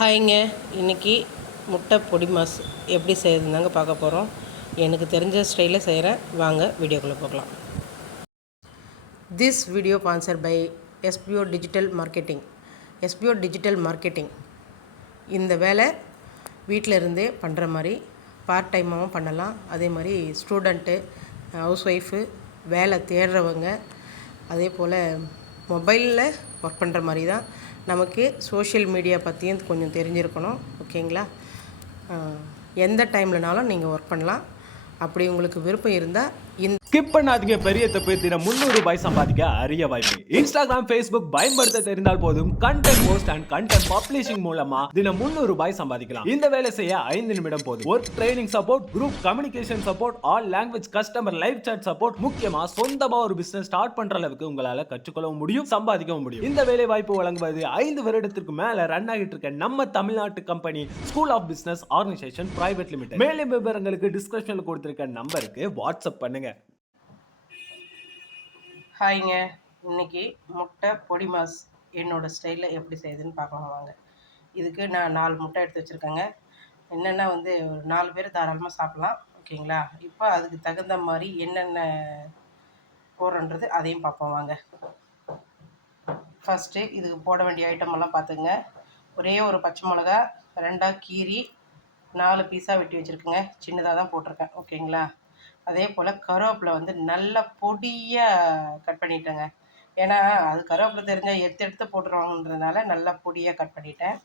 ஹாய்ங்க. இன்றைக்கி முட்டை பொடி மாஸ் எப்படி செய்யறதுந்தாங்க பார்க்க போகிறோம். எனக்கு தெரிஞ்ச ஸ்டைலில் செய்கிறேன். வாங்க வீடியோக்குள்ளே போகலாம். This video sponsor by SPO digital marketing. SPO digital marketing இந்த வேலை வீட்டில் இருந்தே பண்ணுற மாதிரி பார்ட் டைமாகவும் பண்ணலாம். அதே மாதிரி ஸ்டூடெண்ட்டு, ஹவுஸ் ஒய்ஃபு, வேலை தேடுறவங்க, அதே போல் மொபைலில் ஒர்க் பண்ணுற மாதிரி தான். நமக்கு சோஷியல் மீடியா பற்றியும் கொஞ்சம் தெரிஞ்சிருக்கணும். ஓகேங்களா? எந்த டைம்லனாலும் நீங்கள் ஒர்க் பண்ணலாம். அப்படி உங்களுக்கு விருப்பம் இருந்தால் ஸ்கிப் பண்ணாதீங்க. பெரிய தப்பு. தினம் 300 ரூபாய் சம்பாதிக்க அரிய வாய்ப்பு. இன்ஸ்டாகிராம், ஃபேஸ்புக் பயன்படுத்த தெரிந்தால் போதும். Content post and content publishing மூலமா தினம் 300 ரூபாய் சம்பாதிக்கலாம். இந்த வேலை செய்ய 5 நிமிடம் போதும். Work training support, group communication support, all language, customer live chat support, முக்கியமா சொந்தமா ஒரு பிசினஸ் ஸ்டார்ட் பண்ற அளவுக்கு உங்களால கற்றுக்கொள்ளவும் முடியும், சம்பாதிக்கவும் முடியும். இந்த வேலை வாய்ப்பு வழங்குவது 5 வருடத்திற்கு மேல ரன் ஆகிட்டு இருக்க நம்ம தமிழ்நாட்டு company school of business organisation private limited. மேலும் விவரங்களுக்கு டிஸ்கிரிப்ஷன்ல கொடுத்திருக்க நம்பருக்கு வாட்ஸ்அப் பண்ணுங்க. ஹாய்ங்க. இன்றைக்கி முட்டை பொடி மாஸ் என்னோடய ஸ்டைலில் எப்படி செய்யுதுன்னு பார்க்கலாம் வாங்க. இதுக்கு நான் 4 முட்டை எடுத்து வச்சுருக்கேங்க. என்னென்னா ஒரு 4 பேர் தாராளமாக சாப்பிட்லாம். ஓகேங்களா? இப்போ அதுக்கு தகுந்த மாதிரி என்னென்ன போடுறன்றது அதையும் பார்ப்போம் வாங்க. ஃபஸ்ட்டு இதுக்கு போட வேண்டிய ஐட்டமெல்லாம் பார்த்துங்க. ஒரே ஒரு பச்சை மிளகா 2ஆக கீறி 4 பீஸாக வெட்டி வச்சுருக்கேங்க. சின்னதாக தான் போட்டிருக்கேன். ஓகேங்களா? அதே போல் கருவேப்பிலை நல்ல பொடியாக கட் பண்ணிட்டேங்க. ஏன்னா அது கருவேப்பிலை தெரிஞ்சால் எடுத்து போட்டுருவாங்கன்றதுனால நல்லா பொடியாக கட் பண்ணிட்டேன்.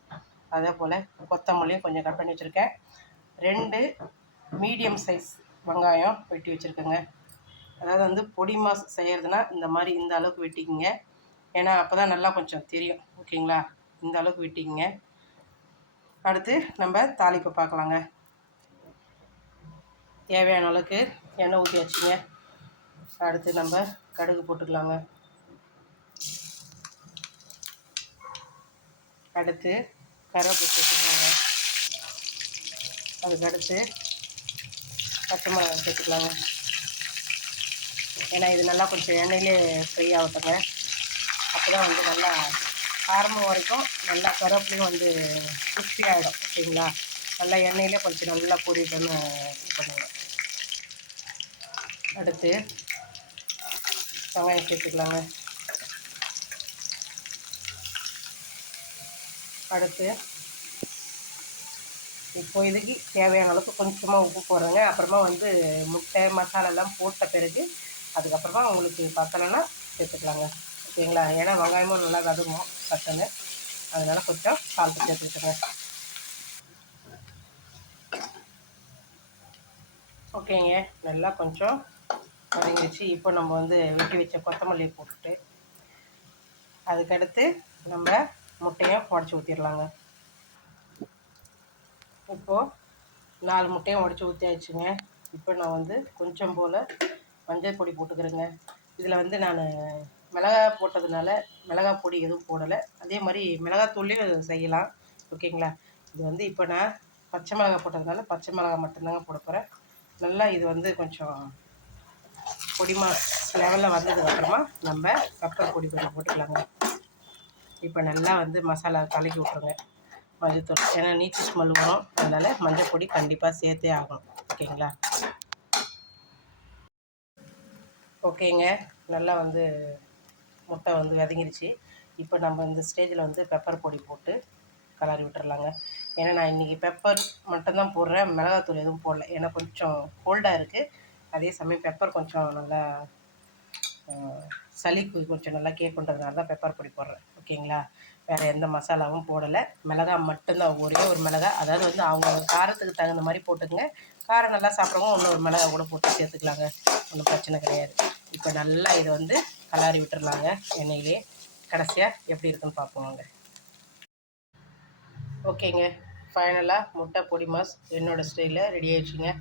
அதே போல் கொத்தமல்லியும் கொஞ்சம் கட் பண்ணி வச்சுருக்கேன். 2 மீடியம் சைஸ் வெங்காயம் வெட்டி வச்சுருக்கேங்க. அதாவது பொடி மாஸ் செய்கிறதுனா இந்த மாதிரி இந்த அளவுக்கு வெட்டிக்கிங்க. ஏன்னா அப்போ தான் நல்லா கொஞ்சம் தெரியும். ஓகேங்களா? இந்த அளவுக்கு வெட்டிக்கிங்க. அடுத்து நம்ம தாளிப்பை பார்க்கலாங்க. தேவையான அளவுக்கு எண்ணெய் ஊற்றி வச்சுங்க. அடுத்து நம்ம கடுகு போட்டுக்கலாங்க. அடுத்து கருவேப்பிலை சேர்த்துக்கலாங்க. அதுக்கடுத்து பச்சை மிளகாய் சேர்த்துக்கலாங்க. ஏன்னா இது நல்லா கொஞ்சம் எண்ணெயிலே ஃப்ரை ஆகட்டுங்க. அப்போ தான் நல்லா காரமும் வரைக்கும் நல்லா கருவேப்பிலையும் கிறிஸ்பி ஆகிடும். ஓகேங்களா? நல்லா எண்ணெயிலே கொஞ்சம் நல்லா பொரியட்டுன்னு இது பண்ணுவேன். அடுத்து வெங்காயம் சேர்த்துக்கலாங்க. அடுத்து இப்போ இதுக்கு தேவையான அளவுக்கு கொஞ்சமாக உப்பு போடுறேங்க. அப்புறமா முட்டை மசாலாலாம் போட்ட பிறகு அதுக்கப்புறமா உங்களுக்கு பத்தலைன்னா சேர்த்துக்கலாங்க. ஓகேங்களா? ஏன்னா வெங்காயமும் நல்லா வதங்கும் பத்தலை, அதனால் கொஞ்சம் சால்ட்டு சேர்த்துக்கிட்டுங்க. ஓகேங்க. நல்லா கொஞ்சம் வதங்கிடுச்சு. இப்போ நம்ம வெட்டி வச்ச கொத்தமல்லி போட்டுட்டு அதுக்கடுத்து நம்ம முட்டையை உடச்சி ஊற்றிடலாங்க. இப்போது 4 முட்டையும் உடச்சி ஊற்றியாச்சுங்க. இப்போ நான் கொஞ்சம் போல் மஞ்சள் பொடி போட்டுக்கிறேங்க. இதில் நான் மிளகாய் போட்டதுனால மிளகாய் பொடி எதுவும் போடலை. அதே மாதிரி மிளகாத்தூள்லேயும் செய்யலாம். ஓகேங்களா? இது இப்போ நான் பச்சை மிளகாய் போட்டதுனால பச்சை மிளகாய் மட்டும்தாங்க போட போகிறேன். நல்லா இது கொஞ்சம் பொடி மாஸ் லெவலில் வந்ததுக்கப்புறமா நம்ம பெப்பர் பொடி கொஞ்சம் போட்டுக்கலாங்க. இப்போ நல்லா மசாலா கலக்கி விட்ருங்க. மஞ்சத்தூள், ஏன்னா நீச்சு ஸ்மெல் வரும், அதனால் மஞ்சள் பொடி கண்டிப்பாக சேர்த்தே ஆகணும். ஓகேங்களா? ஓகேங்க. நல்லா முட்டை வதங்கிடுச்சு. இப்போ நம்ம இந்த ஸ்டேஜில் பெப்பர் பொடி போட்டு கலரி விட்டுறலாங்க. ஏன்னா நான் இன்றைக்கி பெப்பர் மட்டும்தான் போடுறேன், மிளகாத்தூள் எதுவும் போடல. ஏன்னா கொஞ்சம் கோல்டாக இருக்குது. அதே சமயம் பெப்பர் கொஞ்சம் நல்லா சளிக்கு கொஞ்சம் நல்லா கேட்குன்றதுனால தான் பெப்பர் பொடி போடுறேன். ஓகேங்களா? வேறு எந்த மசாலாவும் போடலை. மிளகாய் மட்டும்தான், ஒரே ஒரு மிளகாய். அதாவது அவங்க காரத்துக்கு தகுந்த மாதிரி போட்டுக்கங்க. காரம் நல்லா சாப்பிட்றவங்க இன்னொரு மிளகாய் கூட போட்டு சேர்த்துக்கலாங்க. ஒன்றும் பிரச்சனை கிடையாது. இப்போ நல்லா இதை கலாரி விட்டுறலாங்க எண்ணெயிலே. கடைசியாக எப்படி இருக்குன்னு பார்ப்போங்க. ஓகேங்க. ஃபைனலாக முட்டை பொடி மாஸ் என்னோடய ஸ்டைலில் ரெடி ஆகிடுச்சுங்க.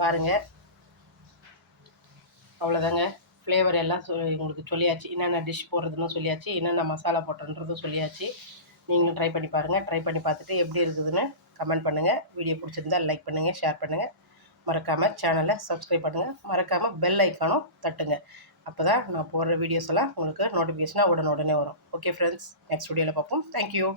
பாருங்கள், அவ்வளோதாங்க. ஃப்ளேவர் எல்லாம் உங்களுக்கு சொல்லியாச்சு. என்னென்ன டிஷ் போடுறதுன்னு சொல்லியாச்சு, என்னென்ன மசாலா போட்டுன்றதும் சொல்லியாச்சு. நீங்களும் ட்ரை பண்ணி பாருங்கள். ட்ரை பண்ணி பார்த்துட்டு எப்படி இருக்குதுன்னு கமெண்ட் பண்ணுங்கள். வீடியோ பிடிச்சிருந்தால் லைக் பண்ணுங்கள், ஷேர் பண்ணுங்கள். மறக்காமல் சேனலை சப்ஸ்கிரைப் பண்ணுங்கள். மறக்காமல் பெல் ஐக்கானும் தட்டுங்க. அப்போ தான் நான் போடுற வீடியோஸ் எல்லாம் உங்களுக்கு நோட்டிஃபிகேஷனாக உடனே வரும். ஓகே ஃப்ரெண்ட்ஸ், நெக்ஸ்ட் வீடியோவில் பார்ப்போம். தேங்க்யூ.